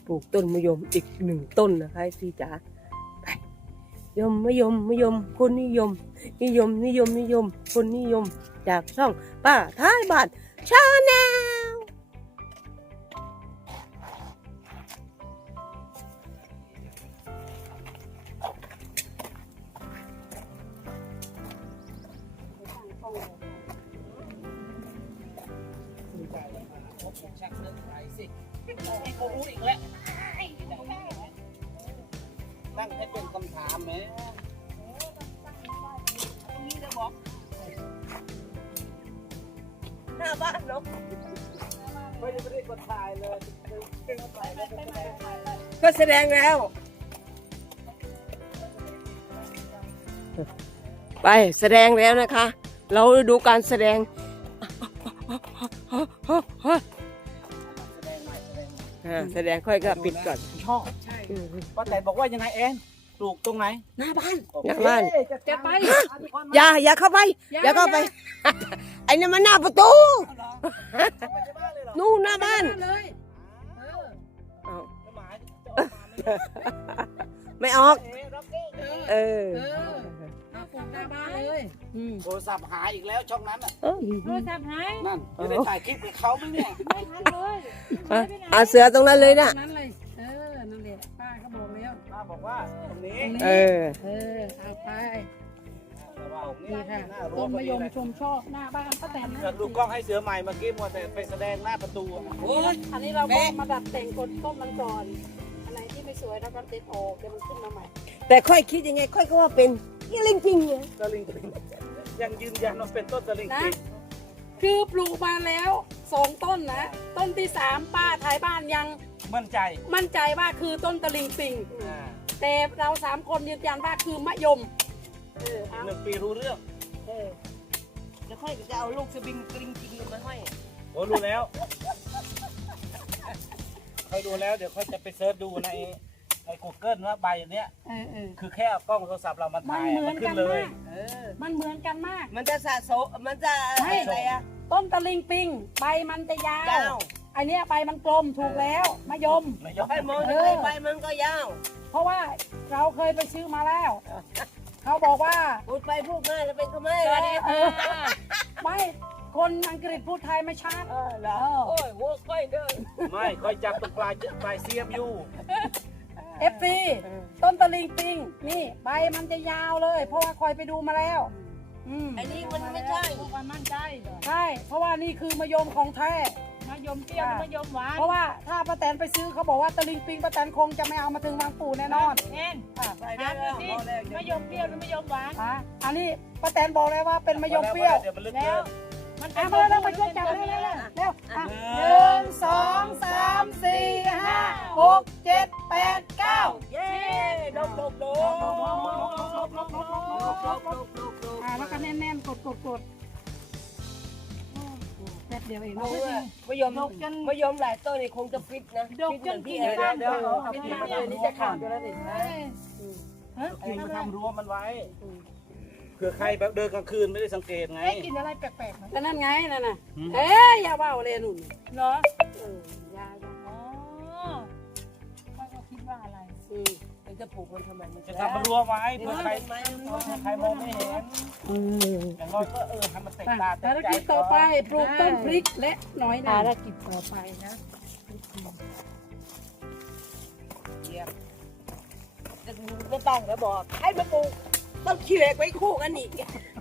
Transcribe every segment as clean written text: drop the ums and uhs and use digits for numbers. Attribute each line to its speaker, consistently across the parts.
Speaker 1: ปลูกต้นมะยมอีก1 ต้นนะคะพี่จ๋าไปยมมะยมมะยมคนนิยมนิยมนิยมนิยมคนนิยมจากช่องป้าท้ายบ้านชาแนล
Speaker 2: ชักเรื่องไหนสิให้เขารู้อีกแล้วตั้งให้เป็นคำถามไหมนี่จะบอก
Speaker 1: หน้าบ้านเนาะ
Speaker 2: ไม่ได้กดถ่ายเลย
Speaker 1: ก็แสดงแล้วไปแสดงแล้วนะคะ เราดูการแสดงแสดงค่อยก็ปิดก่อน
Speaker 2: ชอบใช่ป้าแต่บอกว่ายังไงแอนปลูกตรงไหน
Speaker 1: หน้าบ้านหน้าบ้าน
Speaker 3: จะไป
Speaker 1: อย่าเข้าไปอย่าเข้าไปไอ้นี่มันหน้าประตูนู่นหน้าบ้าน
Speaker 3: เลย
Speaker 1: ไม่ออก
Speaker 3: ปลูกหน้าบ้านเลย
Speaker 2: โทรศัพท์หายอีกแล้วช่องนั้นอ่ะ
Speaker 3: โทรศัพท์หาย
Speaker 2: นั่นจะได้ถ่ายคลิปกับเขาไหมเนี่ย
Speaker 3: ไม่ทันเลย
Speaker 1: เอาเสือตรงนั้นเลยนะ
Speaker 3: นั่นเลยนั่นแหละป้าเขาบอกแล้ว
Speaker 2: ป้าบอกว่าตรงนี้
Speaker 3: เอาไปนี่ค่ะต้นมะยมชมชอบหน้าบ้านป้าแตนนะ
Speaker 2: ดูกล้องให้เสือใหม่เมื่อกี้มัวแต่ไปแสดงหน้าประตู
Speaker 3: อันนี้เราก็มาดัดแต่งต้นมันก่อนอันไหนที่ไม่สวยเราก็ติดออกเดี๋ยวมันขึ้นมาใหม่
Speaker 1: แต่ค่อยคิดยังไงค่อยก็ว่าเป็นยี่ลิงจริงเนี่ย
Speaker 2: ตะลิงยังยืนยันว่าเป็นต้นตะลิงจริง
Speaker 3: คือปลูกมาแล้ว2 ต้นนะต้นที่3ป้าท้ายบ้านยัง
Speaker 2: มั่นใจ
Speaker 3: ว่าคือต้นตะลิงปิงแต่เรา3 คนยืนยันว่าคือมะยม
Speaker 2: 1 ปีรู้เรื่อง
Speaker 1: แล้วค่อยจะเอาลูกสบิงกริงจริงมาให้
Speaker 2: โอ้รู้แล้วค่อยดูแล้วเดี๋ยวค่อยจะไปเซิร์ชดูในGoogle ว่าใบเนี้ยคือแค่กล้องโทรศัพท์เรามาถ่ายมันขึ้นเลย
Speaker 3: มันเหมือนกันมาก
Speaker 1: มันจะสะสมมันจะอะไรอะ
Speaker 3: ต้นตะลิงปิงใบมันจะยาวอันนี้ใบมันกลมถูกแล้วมะยม
Speaker 1: ใบมันใบมันก็ยาว
Speaker 3: เพราะว่าเราเคยไปซื้อมาแล้วเขาบอกว่า
Speaker 1: พูดไปพูดมาจะเป็นขมร
Speaker 3: ไม่คนอังกฤษพูดไทยไม่ชัด
Speaker 1: โอ้ยวัวค่อยเดิน
Speaker 2: ไม่ค่อยจับตรงปลายเสียบอยู่
Speaker 3: FC ต้นตะลิงปิงนี่ใบมันจะยาวเลยเพราะว่าคอยไปดูมาแล้ว
Speaker 1: อันนี้มันไม่ใช่
Speaker 3: ความมั่นใจใช่เพราะว่านี่คือมะยมของแท้มะยมเปรี้ยวมะยมหวานเพราะว่าถ้าป้าแตนไปซื้อเขาบอกว่าตะลิงปิงป้าแตนคงจะไม่เอามาถึงบางปู่แน่นอนมะยมเปรี้ยวหรือมะยมหวานอันนี้ป้าแตนบอกเลยว่าเป็นมะยมเปรี้ยวแล้วมันมาแล้วมาช่วยจับเร็ว1 2 3 4 5 6 7 8 9
Speaker 1: เย้ดบ
Speaker 3: แล้วก็แน่นๆกดแป๊บเดียวเอง
Speaker 1: มะยมหลายต้นนี่คงจะฟิตนะ
Speaker 3: ฟิตจนพี่บ้านเดี๋ยว
Speaker 1: นี่จะขาดอยู่แล้วดิ
Speaker 2: มาทำรั้วมันไว้เผื่อใครแบบเดินกลางคืนไม่ได้สังเกตไง
Speaker 3: กินอะไรแปลกๆก็นั่นไงนั่นน่ะยาบ้าเลยหนุ่มเหรอยาอ๋อก็คิดว่าอะไร
Speaker 1: จะปลูกมันทำไม
Speaker 2: จะทำรั้วไว้เผื่อใครมองไม่เห็นอย่างน้อยก็ทำมันเตะตา
Speaker 3: ภารกิจต่อไปปลูกต้นพริกและน้อยนาภารกิจต่อไปนะ
Speaker 1: เยี่ยมจะตั้งแล้วบอกให้มาปลูกต้องขี้เหล็กไว้คู่กันอีก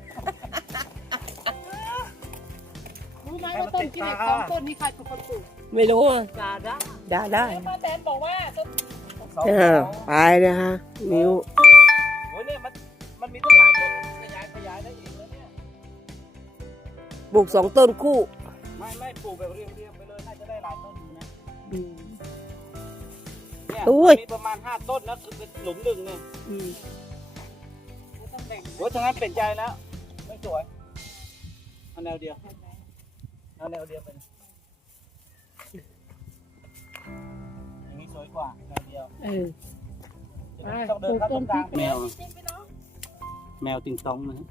Speaker 3: รู้ไหมว่าต้นขี้เหล็ก2 ต้นนี้ใครเป็นคนปลูก
Speaker 1: ไม่รู้ด่าได้
Speaker 3: ป้าแตนบอกว่า
Speaker 1: ไปนะฮะนิ้ว
Speaker 2: โอ้ยเนี่ยมันมีตั้งหลายต้นขยายได้อีกแล้วเนี่ย
Speaker 1: ปลูก2 ต้นคู่
Speaker 2: ไม่ปลูกแบบเรียงไปเลยน่าจะได้หลายต้นอยู่นะเนี่ยมีประมาณ5 ต้นนะคือเป็นหลุม1เนี่ยโอ้ยทางนั้นเป็นใจแล้วไม่สวยเอาแนวเดียวไปอย่างนี้สวยกว่าแนวเดียวต้องเดินเข้าตรงกลางแมวติงตองนะ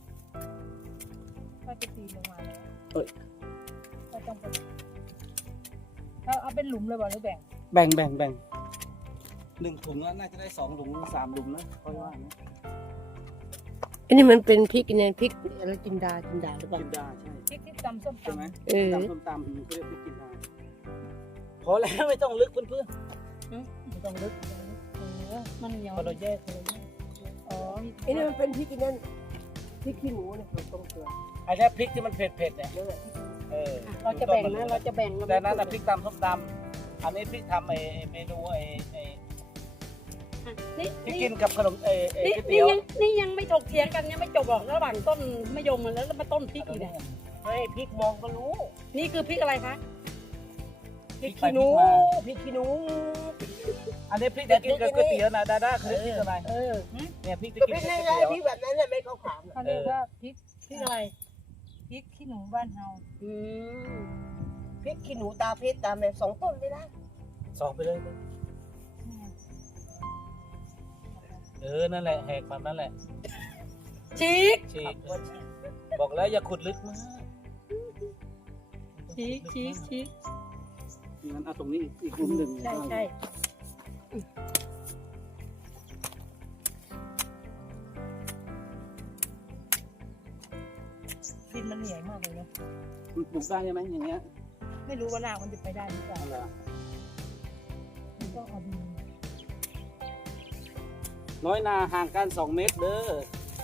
Speaker 3: ก็จะตีลงมาแล้วก็ต้องไปเราเอาเป็นหลุมเลยบ่หรือแบ่ง
Speaker 2: แบ่ง1 ถุงน่าจะได้2 หลุม 3 หลุมนะค่อยว่านะ
Speaker 1: อันนี้มันเป็นพริกเนี่ยพริกอะไรจินดาหรือเปล่า
Speaker 2: กินได้ใช่
Speaker 3: พริกที่ตำส้ม
Speaker 2: ใช่ไหม
Speaker 3: ตำ
Speaker 1: เออ
Speaker 2: ตำส้มตำเขาเรียกพริกกินได้พอแล้วไม่ต้องลึกเพื่อนๆไม่ต้องลึก
Speaker 3: มันเหนียว
Speaker 2: พอเราแยกเลย
Speaker 3: อ๋อ
Speaker 1: อันนี้มันเป็นพริกนั่นพริกขี้หนูเนี่ยเราต้มเกลือ
Speaker 2: ไอ้เนี่ยพริกที่มันเผ็ดๆเนี่ย
Speaker 3: เราจะแบ่งนะเราจะแบ่ง
Speaker 2: แต่นั้นน่ะพริกตำส้มตำอันนี้พริกทำไอ้เมนูไอ้
Speaker 3: นี่
Speaker 2: ที่กินกับขนมก๋วย
Speaker 3: นี่
Speaker 2: เตี๋ยว
Speaker 3: นี่ยังไม่ถกเถียงกันยังไม่จบหรอกระหว่างต้นมะยมแล้วมาต้นพริกอีกเนี่ย
Speaker 1: เฮ้ยพริกมองก็รู้
Speaker 3: นี่คือพริกอะไรคะ
Speaker 1: พริกขี้หนูพริกขี้หนู
Speaker 2: อันนี้พริกที่กินกับก๋วยเตี๋ยวนะดาด้าคือพริกอะไร เนี่ยพริกที่
Speaker 1: ก็
Speaker 2: กิ
Speaker 1: พ
Speaker 2: น
Speaker 1: ริก
Speaker 2: กับก๋วย
Speaker 1: ง่าย
Speaker 2: เตี๋ยว
Speaker 1: ๆพริกแบบนั้นเนี่ยไม่เขาขาม
Speaker 3: เขาเรียกว่าพริกอะไรพริกขี้หนูบ้านเฮา
Speaker 1: พริกขี้หนูตาเพชรตาแม่2 ต้นไม่ได้
Speaker 2: สองไปเลยนั่นแหละแหกมันนั่นแหละ
Speaker 3: ชีก
Speaker 2: ฉีกบอกแล้วอย่าขุดลึกมาก
Speaker 3: ชีก
Speaker 2: งั้นเอาตรงนี้อีกมุมหนึ่ง
Speaker 3: ใช่ดินมันเหนียวมากเลยนะ
Speaker 2: มันปลูกได้ใช่ไหมอย่างเงี้ย
Speaker 3: ไม่รู้ว่าหน้ามันจะไปได้หรือเปล่า
Speaker 2: เอาล่ะ
Speaker 3: มันต้องเอาดิน
Speaker 2: น้อยนาห่างกัน2 เมตรเด้อ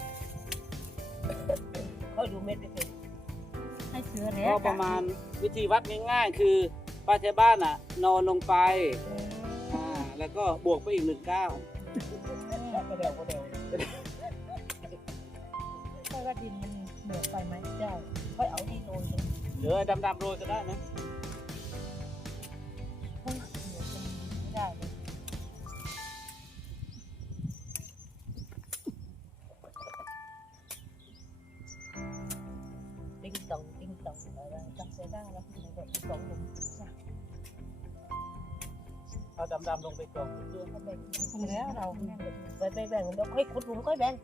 Speaker 1: เขาดูเม็ดไม่เป็น
Speaker 3: ให้เชื้อ
Speaker 2: ก็
Speaker 3: แล้ว
Speaker 2: ประมาณวิธีวัดง่ายๆคือป้าแถวบ้านอ่ะ นอนลงไปแล้วก็บวกไปอีก1 ก้าว
Speaker 1: ก็เดี๋ยว
Speaker 3: ใช่ว่าดินมันเหนียวไปไหม
Speaker 1: ได้ค่อยเอาดีโรยเลย
Speaker 2: เดี๋ยวดำๆโรยก็ได้นะ
Speaker 3: เหนียวจนไม่ได้เลย
Speaker 1: ติ้งตองอะไรจำเสียได้แล้วคุณบอก2 หลุม
Speaker 2: เอาดำๆลงไปก่อนเพื่อน
Speaker 1: เขาแบ่ง
Speaker 3: ถูกแล้วเราแน่นเลย
Speaker 1: ไปแบ่งแล้วค่อยขุดหลุมค่อยแบ่ง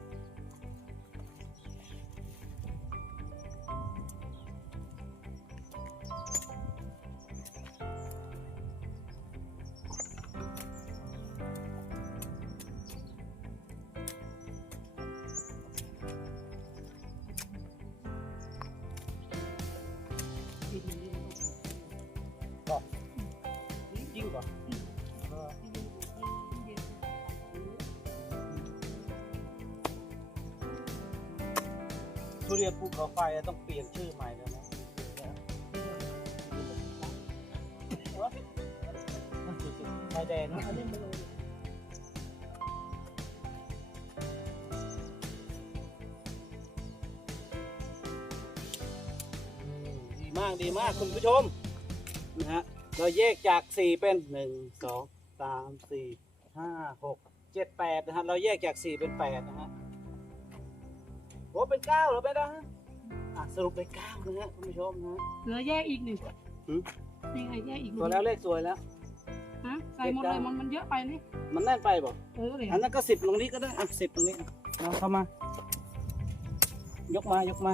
Speaker 2: ยิ่งกว่าทุเรียนภูเขาไฟต้องเปลี่ยนชื่อใหม่แล้วนะชายแดนนะดีมากคุณผู้ชมนะฮะเราแยกจาก4เป็น1 2 3 4 5 6 7 8นะฮะเราแยกจาก4เป็น8นะฮะโอ้เป็น9เหรอไปนะสรุปเป็น9นะฮะคุณผู้ชมนะ
Speaker 3: เหลือแยกอีกหนึ่งยังไงแยกอีกหนึ่
Speaker 2: ตัว
Speaker 3: ง
Speaker 2: แล้วเลขสวยแล้ว
Speaker 3: ฮะใส่หมดเลยมันเยอะไปนี่
Speaker 2: มันแน่นไปบอก
Speaker 3: เลย
Speaker 2: อันนั้นก็10ตรงนี้ก็ได้10ตรงนี้เอาเข้ามายกมา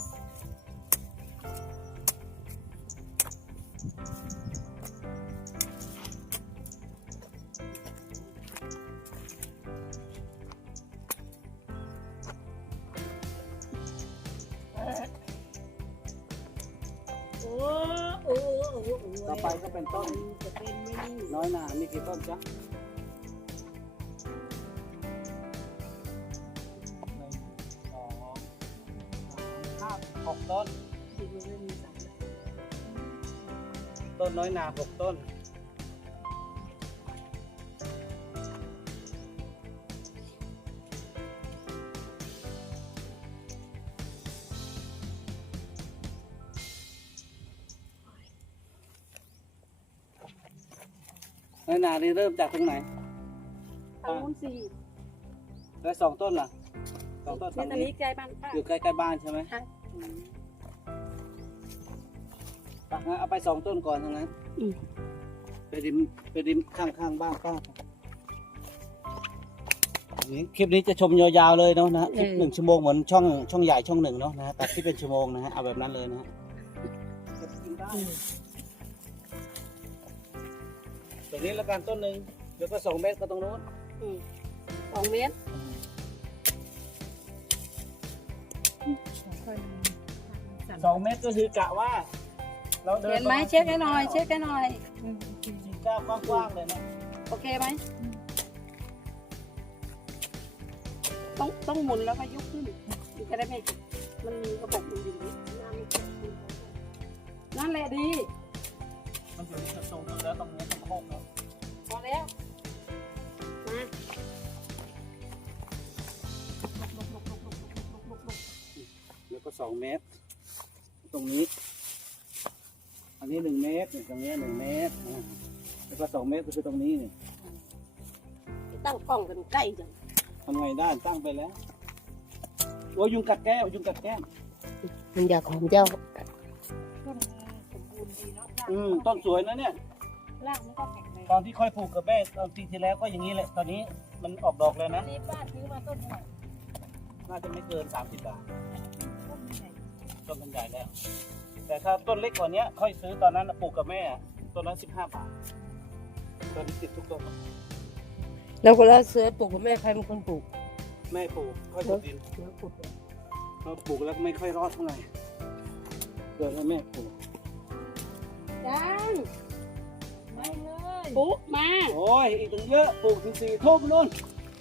Speaker 2: ต่อไปก็เป็นต้น
Speaker 1: จะเป็นไม่นี่
Speaker 2: น้อยหนามีกี่ต้นจ๊ะ6 ต้น ต้นน้อยหนา6 ต้น น้อยหนานี่เริ่มจากตรงไหน
Speaker 3: ทางนู้นสี่
Speaker 2: แล้ว2 ต้นล่ะ2 ต้น
Speaker 3: ใน
Speaker 2: ฝั่ง
Speaker 3: ตอน
Speaker 2: นี้
Speaker 3: นี้ใกล้บ้านป้า
Speaker 2: อยู่ใกล้ๆบ้านใช่ไหม
Speaker 3: ใช่
Speaker 2: ตักงั้นเอาไป2 ต้นก่อนทั้งนั้นไปริมข้างบ้านป้านี่คลิปนี้จะชมยาวๆเลยเนาะนะคลิป1 ชั่วโมงเหมือนช่องใหญ่ช่อง1เนาะนะตัดที่เป็นชั่วโมงนะฮะเอาแบบนั้นเลยนะฮะตรงนี้แล้วกันต้นหนึ่งแล้วก็2 เมตรก็ตรงโน้น
Speaker 3: 2 เมตร
Speaker 2: 2 เมตรก็คือกะว่า เราเดิน
Speaker 3: เห็นไหมเช็คให้หน่อย เช็คให้หน่อย
Speaker 2: ก้าวกว้างๆเลยนะ
Speaker 3: โอเคไหมต้องหมุนแล้วก็ยกขึ้นมันจะได้ไม่มันมีระบบมันอยู่นั่นแหละดี
Speaker 2: มันอยู่ที่กระทรวงแล้วตรงนี้ตรงโค้งเนาะ
Speaker 3: พอแล้วมา
Speaker 2: แล้วก็2 เมตร ตรงนี้ อันนี้1 เมตรตรงนี้1 เมตรแล้วก็2 เมตรก็คือตรงนี้นี่
Speaker 1: ตั้งกล้องกันใกล้จัง
Speaker 2: ทำไงได้ตั้งไปแล้วโอ้ยยุงกัดแก้วยุงกัดแก้ม
Speaker 1: มันอยากหอมเจ้า
Speaker 3: ต้นสมบูรณ์ดีเนาะ
Speaker 2: ต้นสวยนะเนี่ย
Speaker 3: รากมันก็แข็งแรง
Speaker 2: ตอนที่ค่อยปลูกกับแม่ตอนปีที่แล้วก็อย่างนี้แหละตอนนี้มันออกดอกแล้วนะ
Speaker 3: นี่ป้าซื้อมาต้นเท่าไหร่
Speaker 2: น่าจะไม่เกิน30 บาท
Speaker 3: ต้นใหญ่
Speaker 2: ต้นมันใหญ่แล้ว แต่ถ้าต้นเล็กกว่านี้ค่อยซื้อตอนนั้นปลูกกับแม่ต้นนั้น15 บาทตอนนี้ติดทุกต้น
Speaker 1: แล้วก็แล้วเสือปลูกกับแม่ใครเป็นคนปลูก
Speaker 2: แม่ปลูกค่อยปลูกดิน
Speaker 1: แล้วปลูกเหรอ
Speaker 2: พอปลูกแล้วไม่ค่อยรอดเท่าไหร่เกิดแล้วแม่ปลูก
Speaker 3: ยังไม่เลยปุ๊มา
Speaker 2: โอ้ยอีกตั้งเยอะปลูกถึง4 ทุ่มนู่น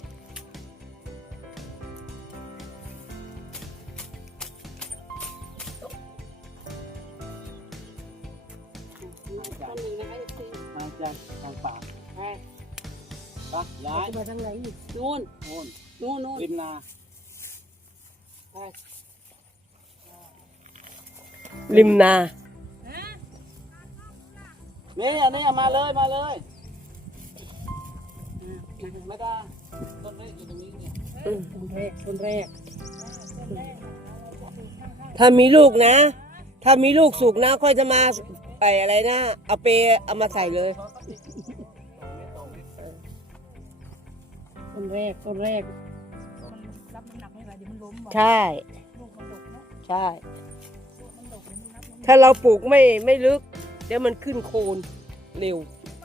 Speaker 3: ต้นหนึ่งนะคะสิ
Speaker 2: มาจากทางป่า
Speaker 3: ไป
Speaker 2: ปะย้าย
Speaker 1: มาทางไหนอีก
Speaker 3: นู่น
Speaker 2: โน่น
Speaker 3: นู่นนู่น
Speaker 2: ริมนา
Speaker 3: ไป
Speaker 1: ริมนา
Speaker 2: นี่อันนี้มาเลยมาเลยไม่ได้ต้นเล็กอยู่ตรงนี้เนี่ย
Speaker 3: ต้นแรกต้นแรก
Speaker 1: ถ้ามีลูกนะ ถ้ามีลูกสุกนะค่อยจะมาไปอะไรนะเอาเปเอามาใส่เลย
Speaker 3: ต้นแรกต้นแรก
Speaker 4: รับน้ำหนักไม่ไหวเดี๋ยวมันล้มบอก
Speaker 1: ใช่
Speaker 4: ลูกมันดกเนาะ
Speaker 1: ใช่
Speaker 4: ลูกมันดกเดี๋ยวมันรับน้ำหนัก
Speaker 1: ถ้าเราปลูกไม่ลึก เดี๋ยวมันขึ้นโคนเร็ว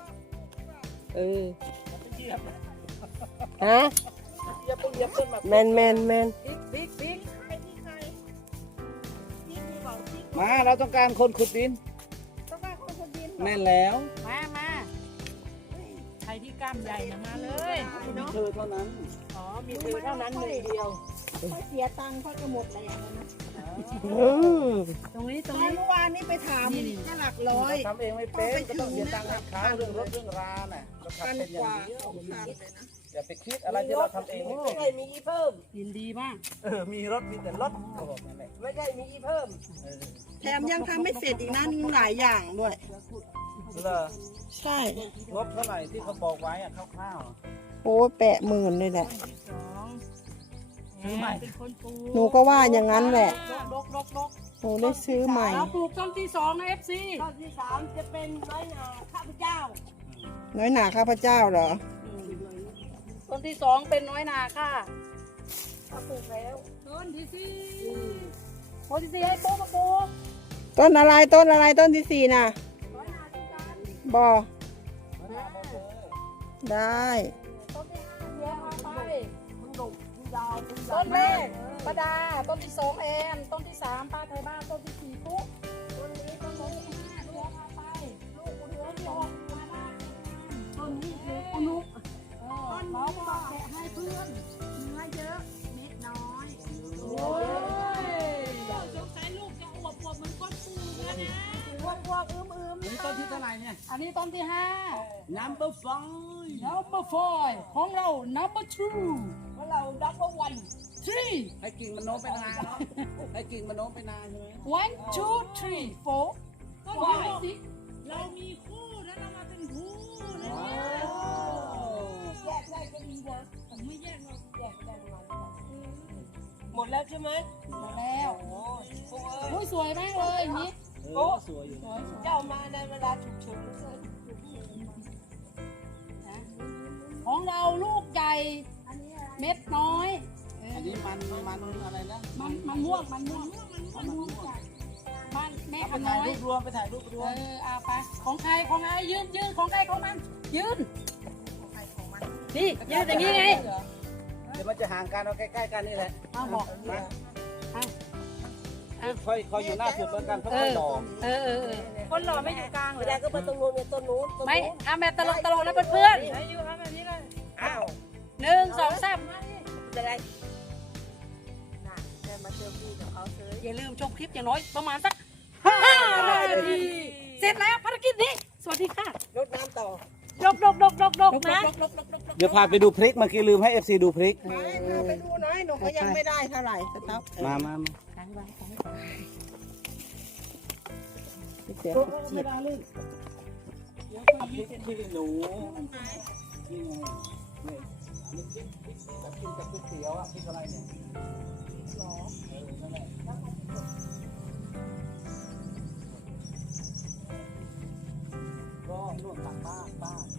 Speaker 1: ฮะ
Speaker 2: อย่าไปเหยียบต้นหมาก
Speaker 1: แมน
Speaker 4: บิ๊กใครที่ใครที่มีบอกที่
Speaker 2: มาเราต้องการคนขุดดิน
Speaker 4: ต้องการคนคนดิน
Speaker 2: แน่นแล้ว
Speaker 3: มา
Speaker 4: ใครที่กล้ามใหญ่นะมาเลย
Speaker 2: มีเธอเท่านั้น
Speaker 4: อ๋อมีเธอเท่านั้นหนึ่งเดียว
Speaker 5: ค่อยเสียตังค์ค่อยก็หมดแรงแล้วนะ
Speaker 3: ตรงนี้ตรง
Speaker 5: ตอน
Speaker 3: นี้
Speaker 5: เมื่อวานนี้ไปถามก็หลักร้อย
Speaker 2: ทำเองไม่เป็นก็ต้องเสียตังค์ให้เขาเรื่องรถเรื่องราน่ะเราทำ
Speaker 5: พัน
Speaker 2: เป็นอก ย่าง
Speaker 5: ว่า
Speaker 2: เดียว
Speaker 5: 2,000เลยนะ
Speaker 2: อย่าไปคิดอะไรที่เราทำเองไม่
Speaker 1: ไม่
Speaker 2: เป็น
Speaker 1: ใช่มีอีเพิ่ม
Speaker 3: ยินดีมาก
Speaker 2: มีรถมีแต่รถเขาบอกนั่นแหละ
Speaker 1: ไม่ใช่มีอีเพิ่ม
Speaker 5: แถมยังทำไม่เสร็จอีกนะหลายอย่างด้วย
Speaker 2: เหรอ
Speaker 5: ใช่
Speaker 2: งบเท่าไหร่ที่เขาบอกไว้อะคร่าว
Speaker 5: โอ้แปะหมื่นเลยแหละ
Speaker 4: คนที่สอง
Speaker 2: ซื้อใหม่
Speaker 4: เป็นคนปลูก
Speaker 5: หนูก็ว่าอย่างนั้นแหละ
Speaker 3: ลก
Speaker 5: หนูได้ซื้อใหม่
Speaker 3: เราปลูกต้นที่สองนะเอฟซี
Speaker 1: ต้นที่3จะเป็นน้อยนาข้าพเจ้า
Speaker 5: น้อยหนาข้าพเจ้าเหรอ
Speaker 3: ต้นที่สองเป็นน้อยนาค่ะ
Speaker 1: ถ้าปลูกแล้ว
Speaker 3: ต้นที่สี่ต้นที่สี่ให้ปุ๊มาปลูก
Speaker 5: ต้นอะไรต้นอะไรต้นที่สี่น่ะ
Speaker 3: น้อยนาทุกการ
Speaker 5: บอ
Speaker 2: ๆ
Speaker 5: ได้
Speaker 3: ต้นที่ห้าเสียมาไป
Speaker 1: มันดกมันยาวมัน
Speaker 3: ต้นแรกป้าดาต้นที่สองแอนต้นที่สามป้าไทยบ้านต้นที่สี่ปุ๊ต้นนี้ต้นที่ห้าเสียมาไปลูกเหลือที่หกมาหน้าต้นนี้เหลืออุนุกน้องบอกแกะให้เพื่อน
Speaker 4: เนื้อเยอะเม็ดน้อย
Speaker 3: โอ้ย
Speaker 4: สงสัยลูกจะอวบเหมือนก้นปูแล้วนะ
Speaker 3: พวกอึม
Speaker 2: นี่ต้นที่เท่าไหร่เนี่ย
Speaker 3: อันนี้ต้นที่ห้า
Speaker 2: number 5
Speaker 3: number four ของเรา number two
Speaker 1: ของเราดับเบิลวัน
Speaker 3: three
Speaker 2: ให้กิ่งมันโน้มไปนานเนาะให้กิ่งมันโน้มไปนานใช่ไหม
Speaker 3: one two three four
Speaker 4: ต้น
Speaker 3: five six
Speaker 4: เรามีคู่แล้วเรามาเป็นคู่นะ
Speaker 2: ว้า
Speaker 4: เนี่ยว
Speaker 1: แยกได้ก็ดีนะ
Speaker 4: ผมไม่แยกเรา
Speaker 1: แยกได้ประมาณนี้หมดแล้วใช่ไหม
Speaker 3: หมดแล้ว
Speaker 1: โอ้ยพวกเอ้ย
Speaker 3: อุ้ยสวยมากเลยอย่างนี้
Speaker 2: สวยอยู่
Speaker 3: สวย
Speaker 1: เจ้ามาในเวลาฉุกเฉินเลย
Speaker 3: นะของเราลูกใหญ่เม็ดน้อยเออ
Speaker 2: อันนี้มันอะไรนะ
Speaker 3: มันม่วงมันม่วง
Speaker 4: มันม่วง
Speaker 3: บ้านแม่
Speaker 2: เอาไป
Speaker 3: คำน้
Speaker 2: ถ่าย
Speaker 3: อย
Speaker 2: รูปรวมไปถ่ายรูปรวม
Speaker 3: เอาไปของใครยืนของใครของมันยืนนี่ยืนอย่างนี้ไง
Speaker 2: เดี๋ยวมันจะห่างกันเอาใกล้ๆกันนี่แหละ
Speaker 3: เอาบอก
Speaker 2: ค่อยอยู่หน้าสุดแล้วกันค่อยๆดอก
Speaker 3: คนหล่อไม่อยู่กลาง
Speaker 1: ไม่ได้ก็มาตรงนู้นเนี่ยต้นนู้นต้น
Speaker 3: ไม่
Speaker 1: นู้น
Speaker 3: เอาแม่ตลกแล้วเพื่อน
Speaker 1: อ้าว
Speaker 3: ๆ1 2 3
Speaker 1: จะได้น่ะได้มาเจอพี่กับเขาซื้อ
Speaker 3: อย่าลืมชมคลิปอย่างน้อยประมาณสัก5 นาทีเสร็จแล้วภารกิจนี้สวัสดีค่ะ
Speaker 1: รดน้ำต่อ
Speaker 3: ดกนะ
Speaker 2: เดี๋ยวพาไปดูพริกเมื่อกี้ลืมให้ FC ดูพริก
Speaker 5: ไม่พาไปดูหน่อยหนูก็ยังไม่ได้เท่าไหร่สต๊อป
Speaker 2: มา
Speaker 1: เสีย
Speaker 2: ไม่ได้เลยพริกที่หนูนี่ไงนี่อันนี้พริกแบบกินกับก๋วยเตี๋ยวอ่ะพริกอะไรเนี่ยนั่นแหละก็นวดตักป้า